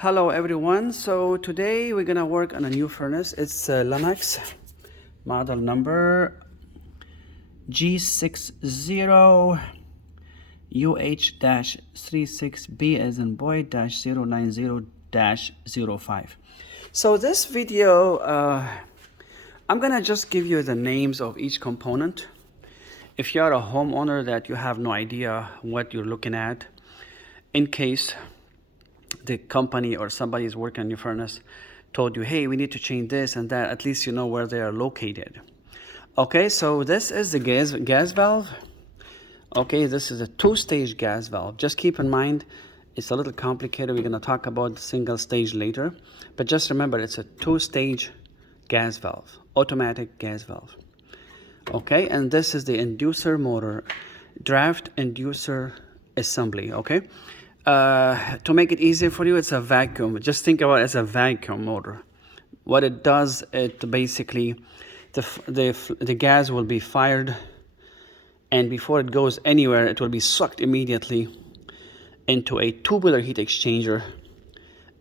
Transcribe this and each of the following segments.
Hello everyone, so today we're gonna work on a new furnace. It's Lennox model number G60UH-36B as in boy -090-05. So this video I'm gonna just give you the names of each component. If you're a homeowner that you have no idea what you're looking at, in case the company or somebody is working on your furnace told you, hey, we need to change this and that, at least you know where they are located. Okay, so this is the gas valve. Okay, this is a two-stage gas valve. Just keep in mind, it's a little complicated. We're going to talk about the single stage later, but just remember it's a two-stage gas valve, automatic gas valve. Okay, and this is the inducer motor, draft inducer assembly. Okay, to make it easier for you, it's a vacuum. Just think about it as a vacuum motor. What it does, it basically, the gas will be fired, and before it goes anywhere, it will be sucked immediately into a tubular heat exchanger,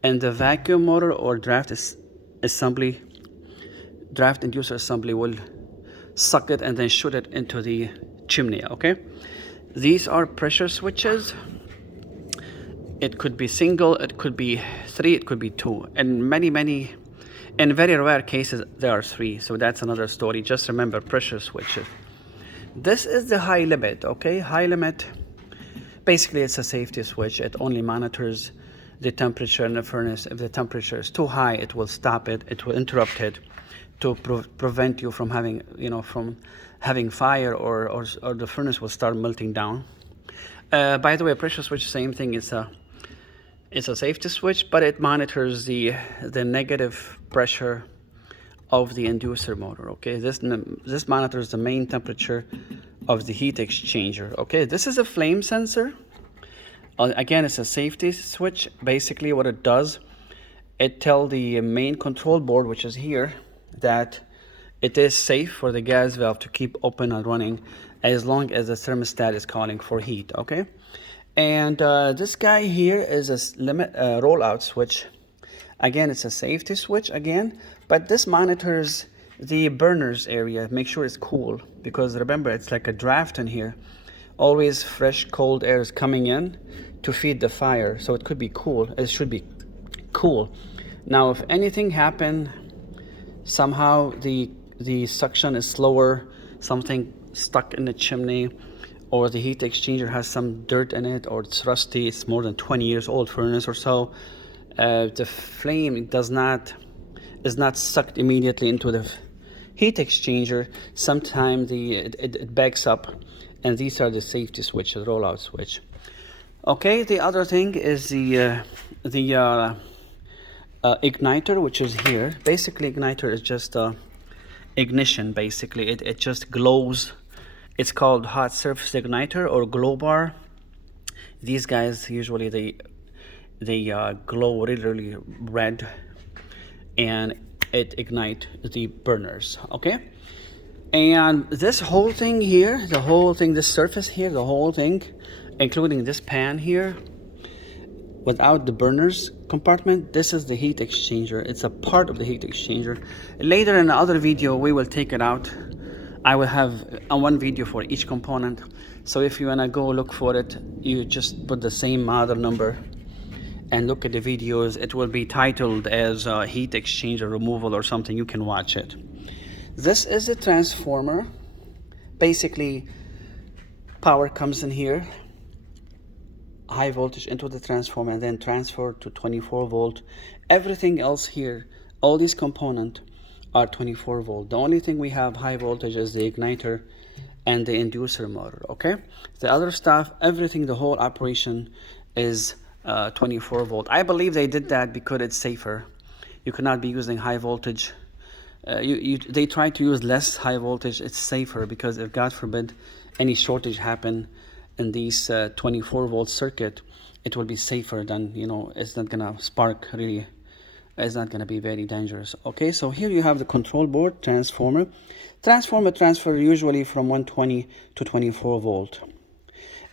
and the vacuum motor or draft inducer assembly will suck it and then shoot it into the chimney. Okay, these are pressure switches. It could be single, it could be three, it could be two, and in very rare cases there are three, so that's another story. Just remember pressure switches. This is the high limit. Okay, high limit, basically it's a safety switch. It only monitors the temperature in the furnace. If the temperature is too high, it will stop it, it will interrupt it to prevent you from having, fire, or the furnace will start melting down. By the way, pressure switch, same thing. It's a safety switch, but it monitors the negative pressure of the inducer motor. Okay, this monitors the main temperature of the heat exchanger. Okay, this is a flame sensor. Again, it's a safety switch. Basically what it does, it tells the main control board, which is here, that it is safe for the gas valve to keep open and running as long as the thermostat is calling for heat. Okay, and this guy here is a rollout switch. Again, it's a safety switch again, but this monitors the burners area. Make sure it's cool, because remember, it's like a draft in here. Always fresh cold air is coming in to feed the fire, so it could be cool. It should be cool. Now if anything happened, somehow the suction is slower, something stuck in the chimney, or the heat exchanger has some dirt in it, or it's rusty, it's more than 20 years old furnace or so, the flame is not sucked immediately into the heat exchanger. Sometimes it backs up, and these are the safety switch, the rollout switch. Okay, the other thing is the igniter, which is here. Basically, igniter is just ignition. Basically, it just glows. It's called hot surface igniter or glow bar. These guys usually they glow really red, and it ignite the burners. Okay, and this whole thing here, this surface here, the whole thing, including this pan here, without the burners compartment, this is the heat exchanger. It's a part of the heat exchanger. Later in the other video, we will take it out. I will have one video for each component, so if you want to go look for it, you just put the same model number and look at the videos. It will be titled as heat exchanger removal or something. You can watch it. This is a transformer. Basically, power comes in here, high voltage into the transformer, and then transfer to 24 volt. Everything else here, all these components are 24 volt. The only thing we have high voltage is the igniter and the inducer motor. Okay, the other stuff, everything, the whole operation is 24 volt. I believe they did that because it's safer. You cannot be using high voltage. They try to use less high voltage. It's safer, because if God forbid any shortage happen in these 24 volt circuit, it will be safer than, it's not gonna spark really. It's not gonna be very dangerous. Okay, so here you have the control board, transformer transfer usually from 120 to 24 volt,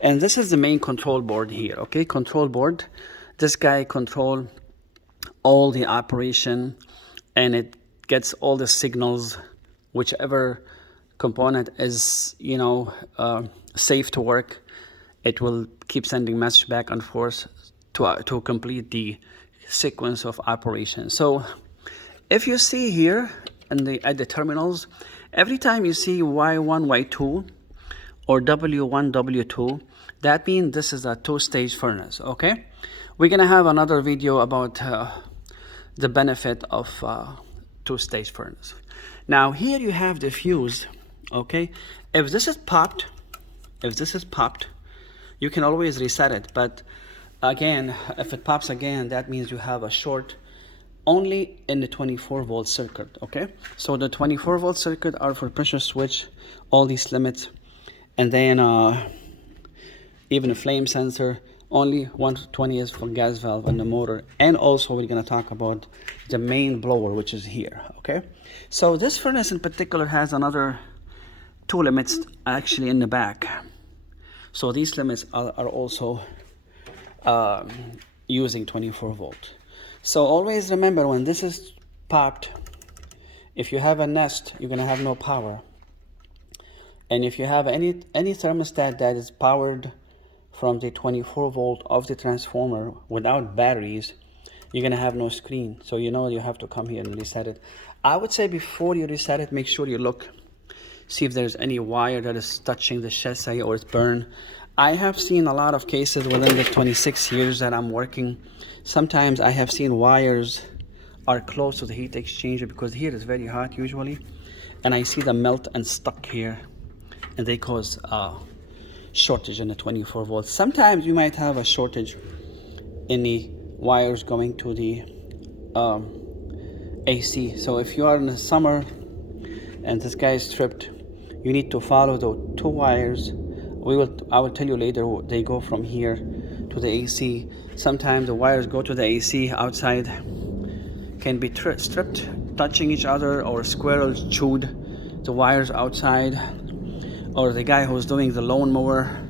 and this is the main control board here. Okay, control board, this guy control all the operation, and it gets all the signals, whichever component is, you know, safe to work, it will keep sending message back and forth to complete the sequence of operation. So if you see here at the terminals, every time you see Y1, Y2 or W1, W2, that means this is a two-stage furnace. Okay, we're gonna have another video about the benefit of two-stage furnace. Now here you have the fuse. Okay, if this is popped, you can always reset it, but again, if it pops again, that means you have a short only in the 24-volt circuit. Okay, so the 24-volt circuit are for pressure switch, all these limits, and then even a flame sensor. Only 120 is for gas valve and the motor, and also we're going to talk about the main blower, which is here. Okay, so this furnace in particular has another two limits actually in the back, so these limits are also using 24 volt. So always remember, when this is popped, if you have a nest, you're gonna have no power. And if you have any thermostat that is powered from the 24 volt of the transformer without batteries, you're gonna have no screen. So you know you have to come here and reset it. I would say before you reset it, make sure you look, see if there's any wire that is touching the chassis or it's burned. I have seen a lot of cases within the 26 years that I'm working. Sometimes I have seen wires are close to the heat exchanger, because here it's very hot usually, and I see them melt and stuck here, and they cause shortage in the 24 volts. Sometimes you might have a shortage in the wires going to the AC. So if you are in the summer and this guy is tripped, you need to follow the two wires. I will tell you later, they go from here to the AC. Sometimes the wires go to the AC outside, can be stripped, touching each other, or squirrels chewed the wires outside, or the guy who's doing the lawnmower,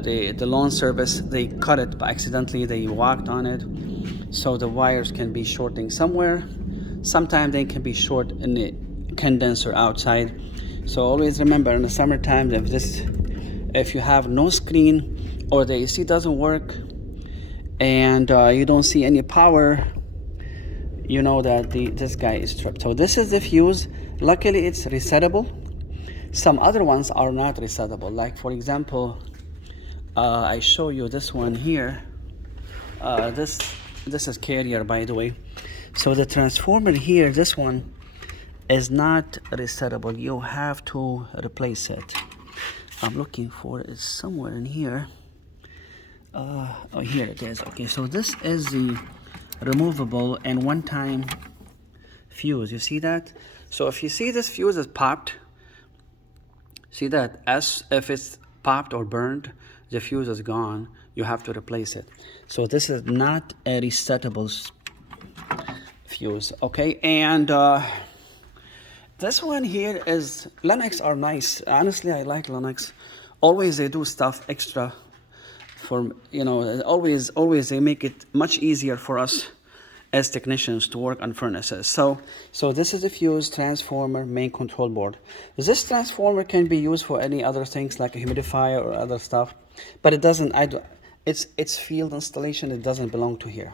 the lawn service, they cut it by accidentally, they walked on it, so the wires can be shorting somewhere. Sometimes they can be short in the condenser outside. So always remember, in the summertime, if you have no screen or the AC doesn't work and you don't see any power, you know that this guy is tripped. So this is the fuse. Luckily it's resettable. Some other ones are not resettable. Like for example, I show you this one here. This is carrier, by the way. So the transformer here, this one is not resettable. You have to replace it. I'm looking for it. It's somewhere in here. Oh, here it is. Okay, so this is the removable and one-time fuse. You see that? So if you see this fuse is popped, see that? As if it's popped or burned, the fuse is gone. You have to replace it. So this is not a resettable fuse. Okay, and this one here is, Lennox are nice. Honestly, I like Lennox. Always they do stuff extra for, you know, always they make it much easier for us as technicians to work on furnaces. So this is the fuse, transformer, main control board. This transformer can be used for any other things like a humidifier or other stuff, but it doesn't, it's field installation, it doesn't belong to here.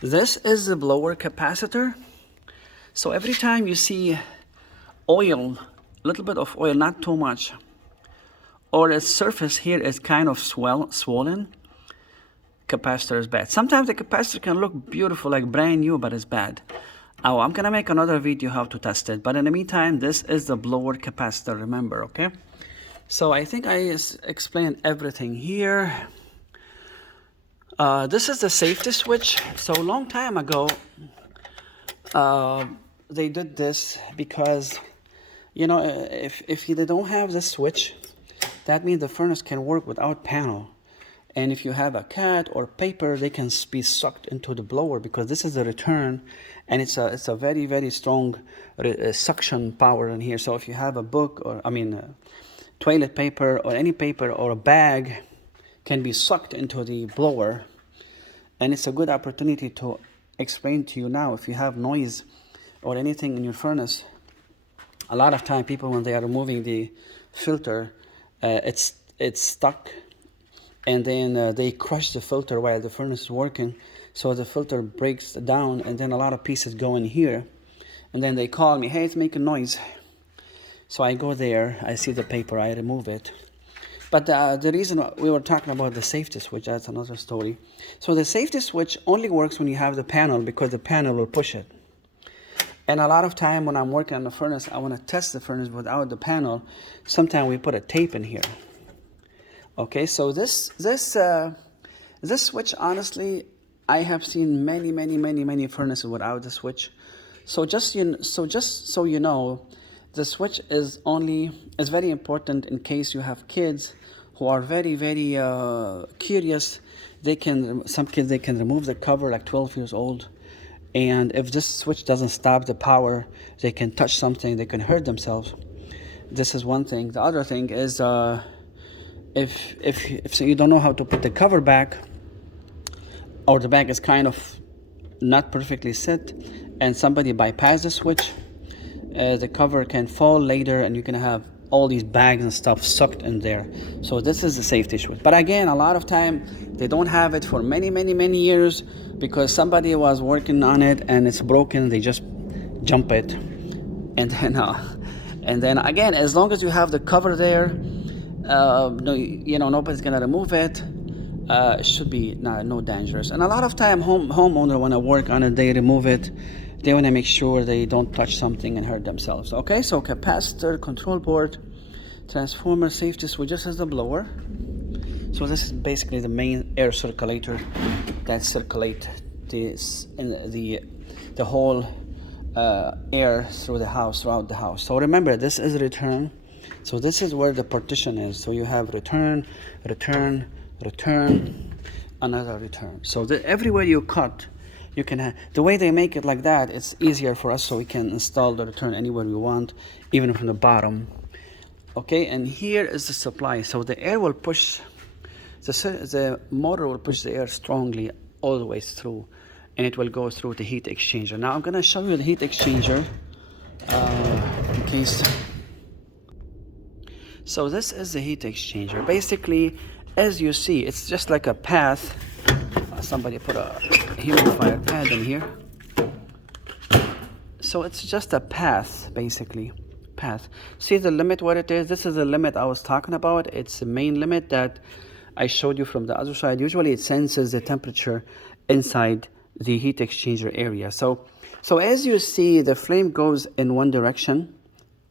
This is the blower capacitor. So every time you see oil, a little bit of oil, not too much, or its surface here is kind of swollen, capacitor is bad. Sometimes the capacitor can look beautiful, like brand new, but it's bad. Oh, I'm gonna make another video how to test it, but in the meantime, this is the blower capacitor, remember, okay? So I think I explained everything here. This is the safety switch. So a long time ago, they did this because, you know, if they don't have this switch, that means the furnace can work without panel. And if you have a cat or paper, they can be sucked into the blower, because this is the return, and it's a very, very strong suction power in here. So if you have a book, or toilet paper or any paper or a bag, can be sucked into the blower, and it's a good opportunity to explained to you now, if you have noise or anything in your furnace, a lot of time people, when they are removing the filter, it's stuck, and then they crush the filter while the furnace is working, so the filter breaks down, and then a lot of pieces go in here, and then they call me, hey, it's making noise. So I go there, I see the paper, I remove it. But the reason we were talking about the safety switch, that's another story. So the safety switch only works when you have the panel, because the panel will push it. And a lot of time when I'm working on the furnace, I want to test the furnace without the panel. Sometimes we put a tape in here. Okay, so this switch, honestly, I have seen many furnaces without the switch. So just so you know, the switch is very important in case you have kids who are very curious. Some kids, they can remove the cover like 12 years old, and if this switch doesn't stop the power, they can touch something, they can hurt themselves. This is one thing. The other thing is if you don't know how to put the cover back, or the back is kind of not perfectly set, and somebody bypass the switch, the cover can fall later, and you can have all these bags and stuff sucked in there. So this is the safety switch. But again, a lot of time they don't have it for many years, because somebody was working on it and it's broken. They just jump it, and then again, as long as you have the cover there, nobody's gonna remove it. It should be no dangerous. And a lot of time homeowner want to work on it, they remove it. They want to make sure they don't touch something and hurt themselves. Okay, so capacitor, control board, transformer, safety switch. This is the blower. So this is basically the main air circulator that circulate the whole air throughout the house. So remember, this is return. So this is where the partition is. So you have return, another return. So everywhere you cut, you can have, the way they make it like that, it's easier for us, so we can install the return anywhere we want, even from the bottom. Okay, and here is the supply. So the air will push, the motor will push the air strongly all the way through, and it will go through the heat exchanger. Now I'm gonna show you the heat exchanger in case. So this is the heat exchanger. Basically, as you see, it's just like a path. Somebody put a humidifier pad in here. So it's just a path, basically. Path. See the limit, what it is? This is the limit I was talking about. It's the main limit that I showed you from the other side. Usually it senses the temperature inside the heat exchanger area. So as you see, the flame goes in one direction,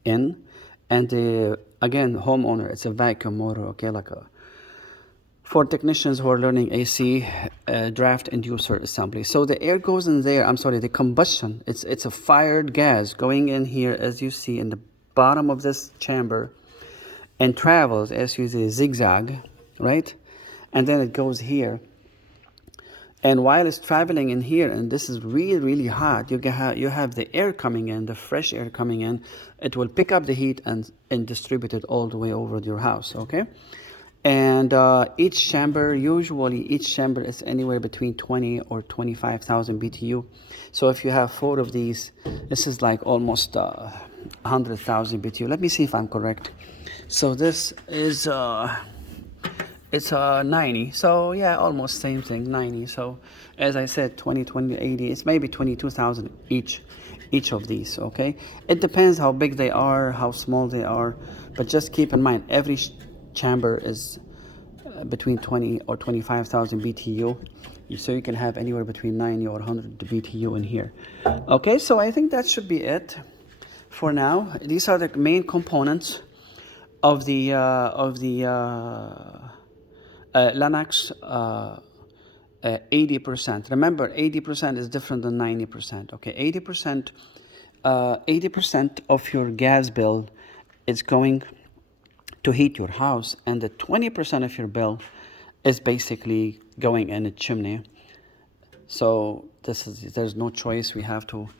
and again, homeowner, it's a vacuum motor, okay, for technicians who are learning AC, draft inducer assembly. So the air goes in there, the combustion, it's a fired gas going in here, as you see, in the bottom of this chamber, and travels, as you see, zigzag, right? And then it goes here. And while it's traveling in here, and this is really hot, you have the air coming in, the fresh air coming in, it will pick up the heat and distribute it all the way over your house, okay? And each chamber is anywhere between 20 or 25,000 BTU. So if you have 4 of these, this is like almost 100,000 BTU. Let me see if I'm correct. So this is it's 90. So yeah, almost same thing, 90. So as I said, 20, 80, it's maybe 22,000 each of these, okay? It depends how big they are, how small they are, but just keep in mind, every chamber is between 20 or 25,000 BTU, so you can have anywhere between 90 or 100 BTU in here. Okay, so I think that should be it for now. These are the main components of the Lennox 80%. Remember, 80% is different than 90%. Okay, 80% of your gas bill is going to heat your house, and the 20% of your bill is basically going in a chimney. So there's no choice. We have to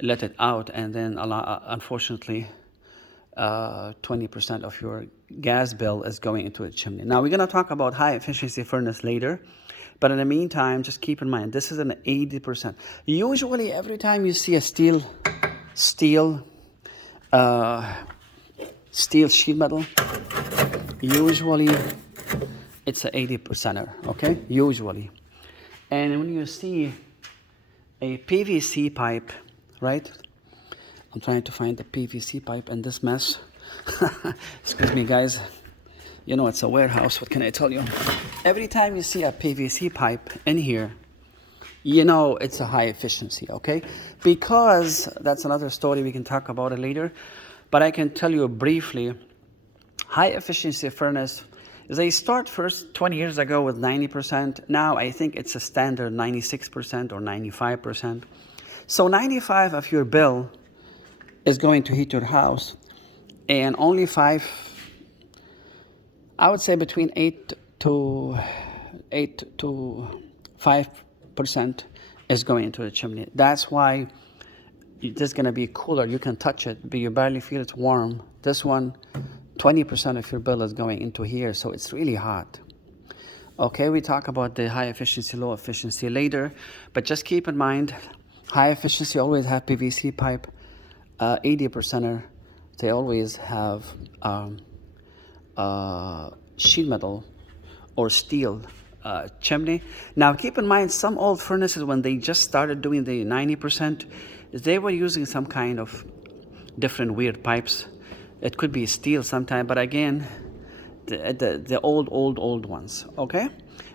let it out, and then unfortunately 20% of your gas bill is going into a chimney. Now we're going to talk about high efficiency furnace later, But in the meantime, just keep in mind, this is an 80%. Usually, every time you see a steel sheet metal, usually it's an 80%er, okay? Usually. And when you see a PVC pipe, right? I'm trying to find the PVC pipe in this mess. Excuse me, guys. You know, it's a warehouse. What can I tell you? Every time you see a PVC pipe in here, you know it's a high efficiency, okay? Because that's another story. We can talk about it later. But I can tell you briefly, high efficiency furnace, they start first 20 years ago with 90%. Now I think it's a standard 96% or 95%. So 95 of your bill is going to heat your house, and only 5, I would say between 8 to 5% is going into the chimney. That's why this is going to be cooler. You can touch it, but you barely feel it's warm. This one, 20% of your bill is going into here, so it's really hot. Okay, we talk about the high efficiency, low efficiency later, but just keep in mind, high efficiency always have PVC pipe. 80%er, they always have sheet metal or steel chimney. Now keep in mind, some old furnaces, when they just started doing the 90%, they were using some kind of different weird pipes. It could be steel sometime, but again, the old ones, okay?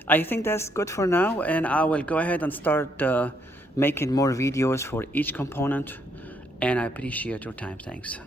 I think that's good for now, and I will go ahead and start making more videos for each component, and I appreciate your time. Thanks.